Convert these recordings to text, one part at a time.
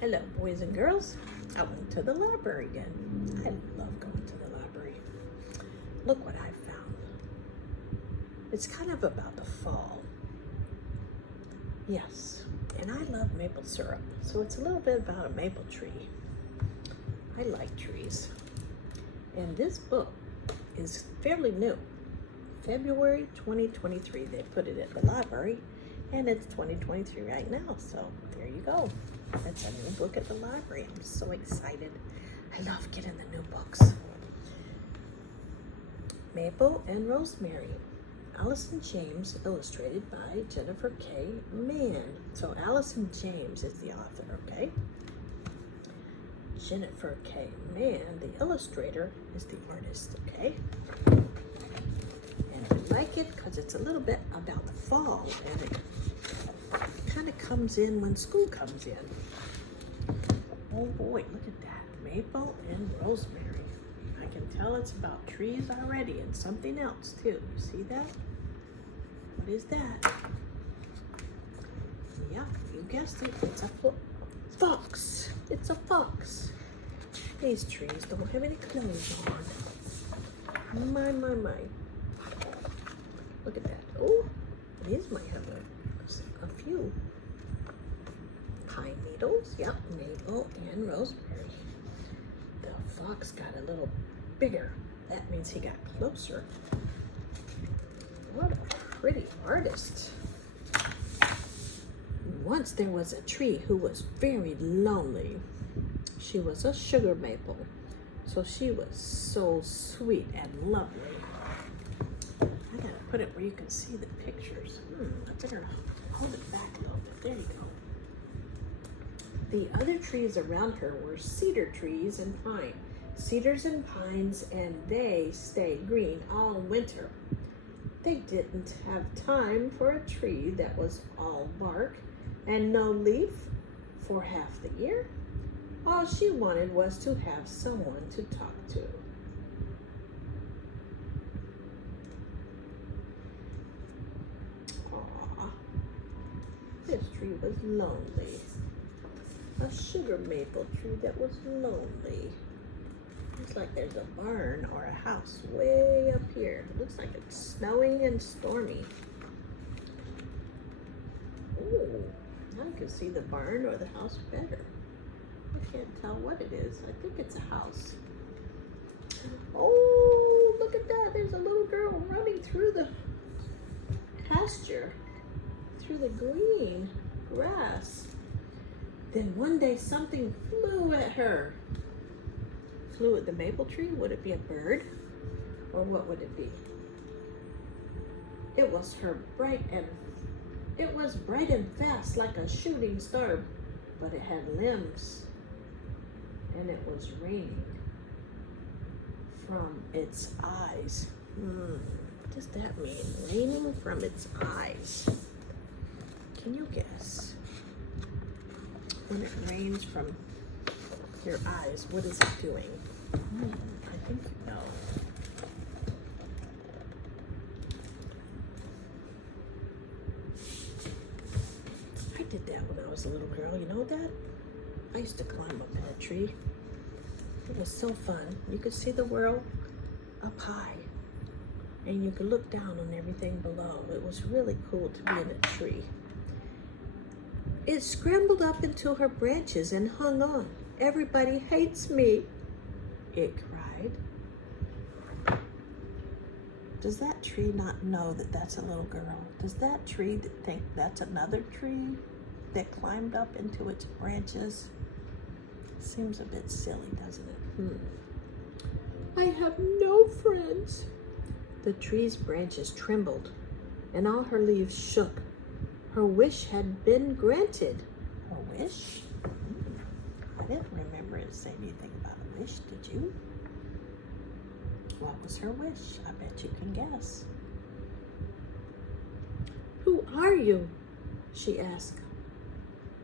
Hello, boys and girls. I went to the library again. I love going to the library. Look what I found. It's kind of about the fall. Yes, and I love maple syrup, so it's a little bit about a maple tree. I like trees. And this book is fairly new. February 2023, they put it at the library, and it's 2023 right now, so there you go. That's a new book at the library. I'm so excited. I love getting the new books. Maple and Rosemary. Allison James, illustrated by Jennifer K. Mann. So Allison James is the author, okay? Jennifer K. Mann, the illustrator, is the artist, okay? And I like it because it's a little bit about the fall, and it kind of comes in when school comes in. Oh boy, look at that. Maple and rosemary. I can tell it's about trees already and something else too. You see that? What is that? Yeah, you guessed it. It's a fox. It's a fox. These trees don't have any clothes on. My. Look at that. Oh, these might have a few pine needles. Yep, maple and rosemary. The fox got a little bigger. That means he got closer. What a pretty artist. Once there was a tree who was very lonely. She was a sugar maple, so she was so sweet and lovely. I gotta put it where you can see the pictures. I better hold it back a little bit. There you go. The other trees around her were cedar trees and pine. Cedars and pines, and they stay green all winter. They didn't have time for a tree that was all bark and no leaf for half the year. All she wanted was to have someone to talk to. Aww, this tree was lonely. A sugar maple tree that was lonely. Looks like there's a barn or a house way up here. It looks like it's snowing and stormy. Oh, now you can see the barn or the house better. I can't tell what it is. I think it's a house. Oh, look at that. There's a little girl running through the pasture, through the green grass. Then one day something flew at her. Flew at the maple tree? Would it be a bird? Or what would it be? It was bright and fast like a shooting star, but it had limbs, and it was raining from its eyes. What does that mean? Raining from its eyes. Can you guess? When it rains from your eyes, what is it doing? I think you know. I did that when I was a little girl. You know that? I used to climb up in a tree. It was so fun. You could see the world up high, and you could look down on everything below. It was really cool to be in a tree. It scrambled up into her branches and hung on. Everybody hates me, it cried. Does that tree not know that that's a little girl? Does that tree think that's another tree that climbed up into its branches? Seems a bit silly, doesn't it? I have no friends. The tree's branches trembled, and all her leaves shook. Her wish had been granted. Her wish? I didn't remember it saying anything about a wish, did you? What was her wish? I bet you can guess. Who are you? She asked.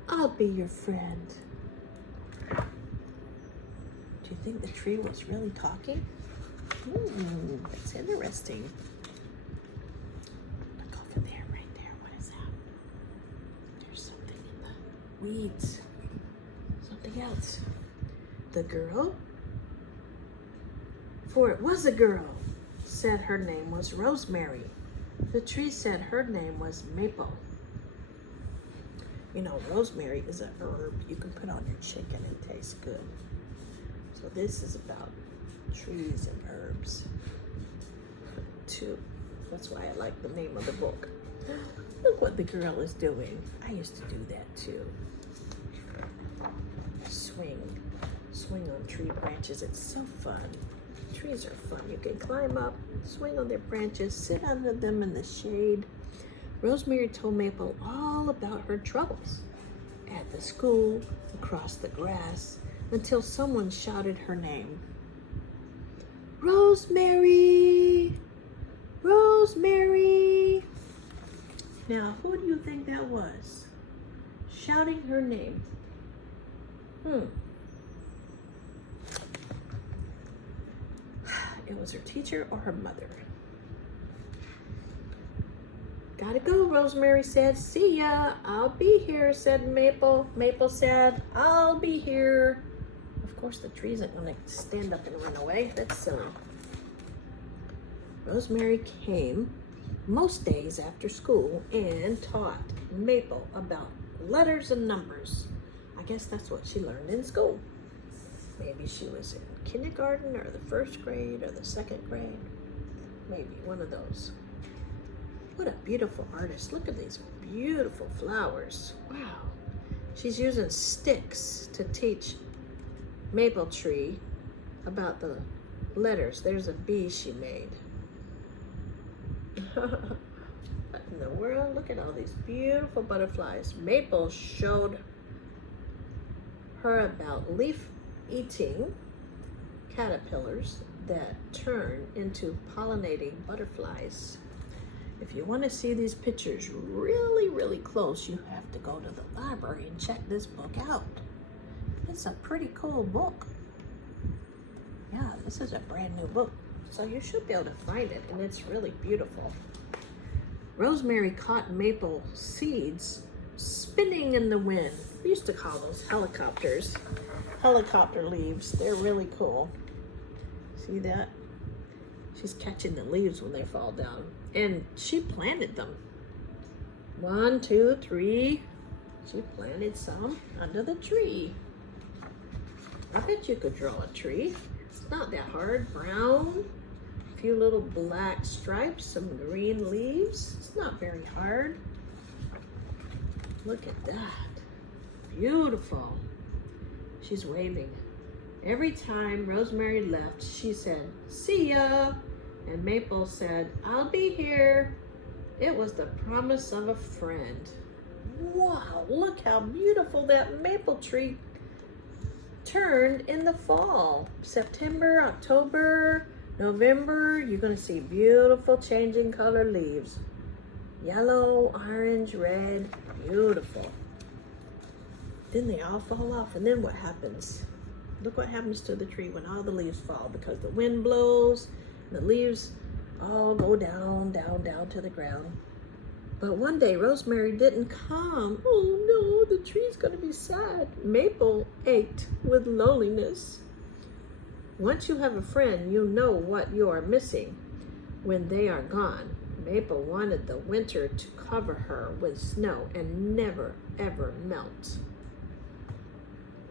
I'll be your friend. Do you think the tree was really talking? That's interesting. Look over there, right there. What is that? There's something in the weeds. something else. The girl, for it was a girl, said her name was Rosemary. The tree said her name was Maple. You know, rosemary is a herb you can put on your chicken and it tastes good. So this is about trees and herbs too. That's why I like the name of the book. Look what the girl is doing. I used to do that too. Swing on tree branches. It's so fun. Trees are fun. You can climb up, swing on their branches, sit under them in the shade. Rosemary told Maple all about her troubles at the school, across the grass, until someone shouted her name. Rosemary! Rosemary! Now, who do you think that was? Shouting her name. It was her teacher or her mother. Gotta go, Rosemary said. See ya. I'll be here, said Maple. Maple said, I'll be here. Of course, the tree isn't gonna stand up and run away. That's silly. Rosemary came most days after school and taught Maple about letters and numbers. I guess that's what she learned in school. Maybe she was in kindergarten or the first grade or the second grade. Maybe one of those. What a beautiful artist. Look at these beautiful flowers. Wow. She's using sticks to teach Maple Tree about the letters. There's a B she made. What in the world? Look at all these beautiful butterflies. Maple showed her about leaf-eating caterpillars that turn into pollinating butterflies. If you want to see these pictures really, really close, you have to go to the library and check this book out. It's a pretty cool book. Yeah, this is a brand new book, so you should be able to find it, and it's really beautiful. Rosemary caught maple seeds spinning in the wind. We used to call those helicopters. Helicopter leaves. They're really cool. See that? She's catching the leaves when they fall down. And she planted them. 1, 2, 3. She planted some under the tree. I bet you could draw a tree. It's not that hard. Brown, a few little black stripes, some green leaves. It's not very hard. Look at that. Beautiful. She's waving. Every time Rosemary left, she said, "See ya." And Maple said, "I'll be here." It was the promise of a friend. Wow, look how beautiful that maple tree turned in the fall. September, October, November, you're gonna see beautiful changing color leaves. Yellow, orange, red, beautiful. Then they all fall off, and then what happens? Look what happens to the tree when all the leaves fall, because the wind blows, and the leaves all go down, down, down to the ground. But one day, Rosemary didn't come. Oh no, the tree's gonna be sad. Maple ached with loneliness. Once you have a friend, you know what you are missing when they are gone. Maple wanted the winter to cover her with snow and never, ever melt.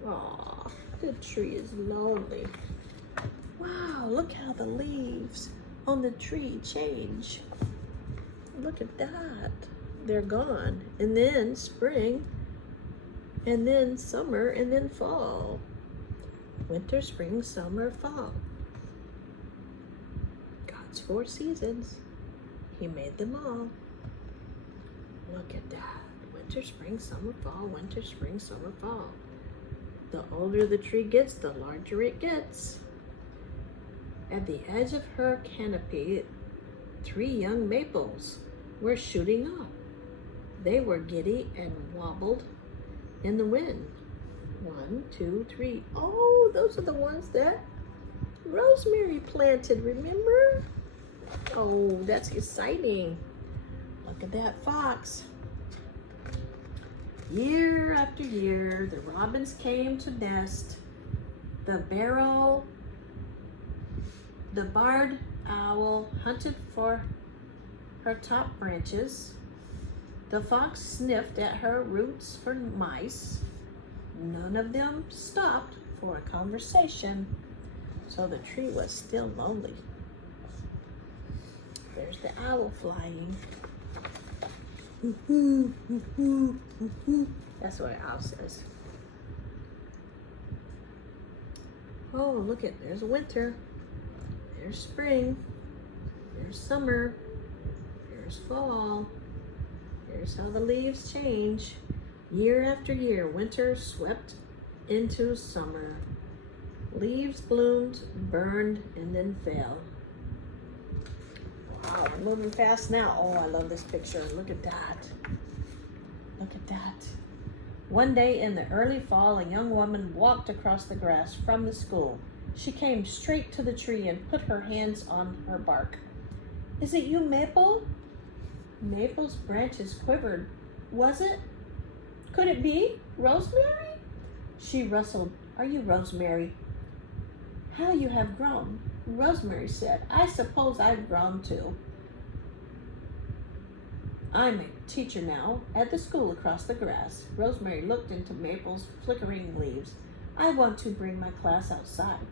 Aw, the tree is lonely. Wow, look how the leaves on the tree change. Look at that. They're gone. And then spring, and then summer, and then fall. Winter, spring, summer, fall. God's 4 seasons. He made them all. Look at that. Winter, spring, summer, fall. Winter, spring, summer, fall. The older the tree gets, the larger it gets. At the edge of her canopy, 3 young maples were shooting up. They were giddy and wobbled in the wind. 1, 2, 3. Oh, those are the ones that Rosemary planted, remember? Oh, that's exciting. Look at that fox. Year after year, the robins came to nest. The barred owl hunted for her top branches. The fox sniffed at her roots for mice. None of them stopped for a conversation, so the tree was still lonely. There's the owl flying. That's what an owl says. Oh, look at, there's winter. There's spring. There's summer. There's fall. Here's how the leaves change. Year after year, winter swept into summer. Leaves bloomed, burned, and then fell. Wow, we're moving fast now. Oh, I love this picture. Look at that. Look at that. One day in the early fall, a young woman walked across the grass from the school. She came straight to the tree and put her hands on her bark. "Is it you, Maple?" Maple's branches quivered. "Was it? Could it be Rosemary?" She rustled. "Are you Rosemary?" "How you have grown," Rosemary said. "I suppose I've grown too. I'm a teacher now at the school across the grass." Rosemary looked into Maple's flickering leaves. "I want to bring my class outside,"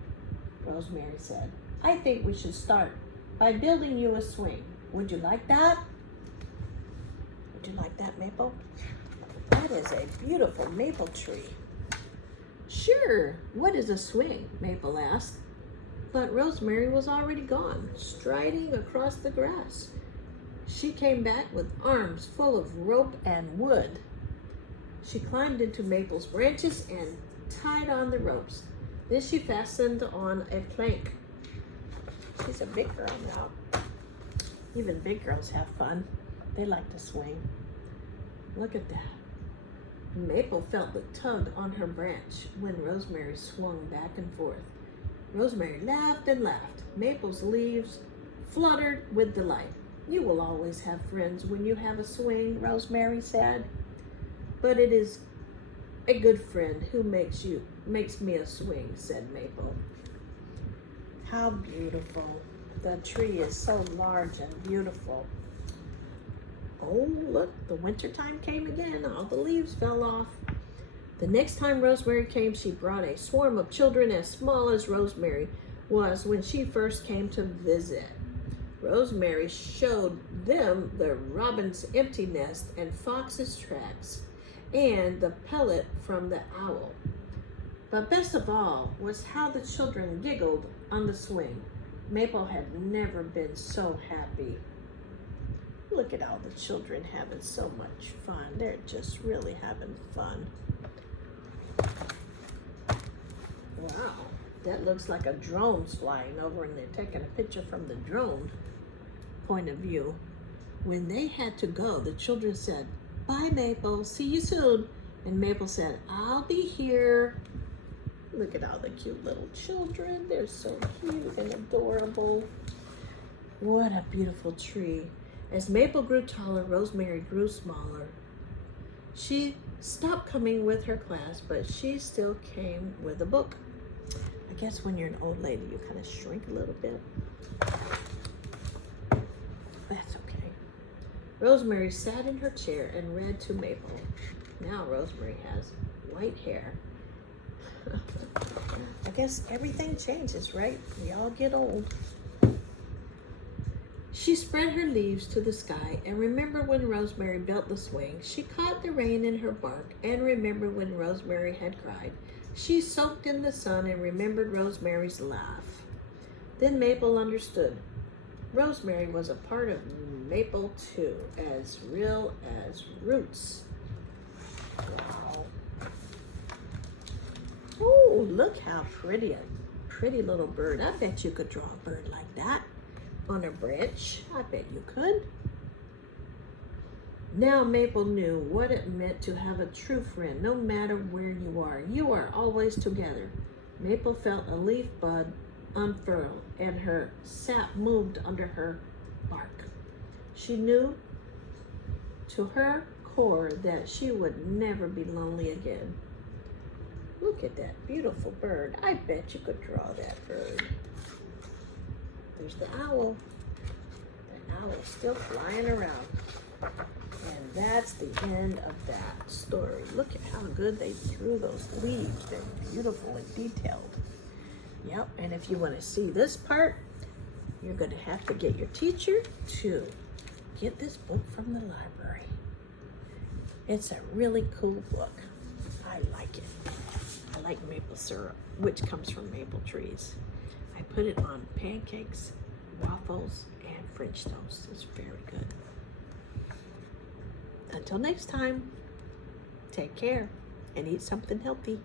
Rosemary said. "I think we should start by building you a swing. Would you like that?" Would you like that, Maple? That is a beautiful maple tree. "Sure. What is a swing?" Maple asked. But Rosemary was already gone, striding across the grass. She came back with arms full of rope and wood. She climbed into Maple's branches and tied on the ropes. Then she fastened on a plank. She's a big girl now. Even big girls have fun. They like to swing. Look at that. Maple felt the tug on her branch when Rosemary swung back and forth. Rosemary laughed and laughed. Maple's leaves fluttered with delight. "You will always have friends when you have a swing," Rosemary said. "But it is a good friend who makes me a swing," said Maple. How beautiful. The tree is so large and beautiful. Oh, look, the winter time came again. All the leaves fell off. The next time Rosemary came, she brought a swarm of children as small as Rosemary was when she first came to visit. Rosemary showed them the robin's empty nest and fox's tracks and the pellet from the owl. But best of all was how the children giggled on the swing. Maple had never been so happy. Look at all the children having so much fun. They're just really having fun. Wow, that looks like a drone's flying over and they're taking a picture from the drone point of view. When they had to go, the children said, "Bye, Maple, see you soon." And Maple said, "I'll be here." Look at all the cute little children. They're so cute and adorable. What a beautiful tree. As Maple grew taller, Rosemary grew smaller. She stopped coming with her class, but she still came with a book. I guess when you're an old lady, you kind of shrink a little bit. That's okay. Rosemary sat in her chair and read to Maple. Now Rosemary has white hair. I guess everything changes, right? We all get old. She spread her leaves to the sky and remembered when Rosemary built the swing. She caught the rain in her bark and remembered when Rosemary had cried. She soaked in the sun and remembered Rosemary's laugh. Then Maple understood. Rosemary was a part of Maple too, as real as roots. Wow. Oh, look how pretty, a pretty little bird. I bet you could draw a bird like that on a branch. I bet you could. Now Maple knew what it meant to have a true friend, no matter where you are. You are always together. Maple felt a leaf bud unfurl and her sap moved under her bark. She knew to her core her that she would never be lonely again. Look at that beautiful bird. I bet you could draw that bird. There's the owl. The owl's still flying around. And that's the end of that story. Look at how good they drew those leaves. They're beautiful and detailed. Yep, and if you want to see this part, you're going to have to get your teacher to get this book from the library. It's a really cool book. I like it. I like maple syrup, which comes from maple trees. I put it on pancakes, waffles, and French toast. It's very good. Until next time, take care and eat something healthy.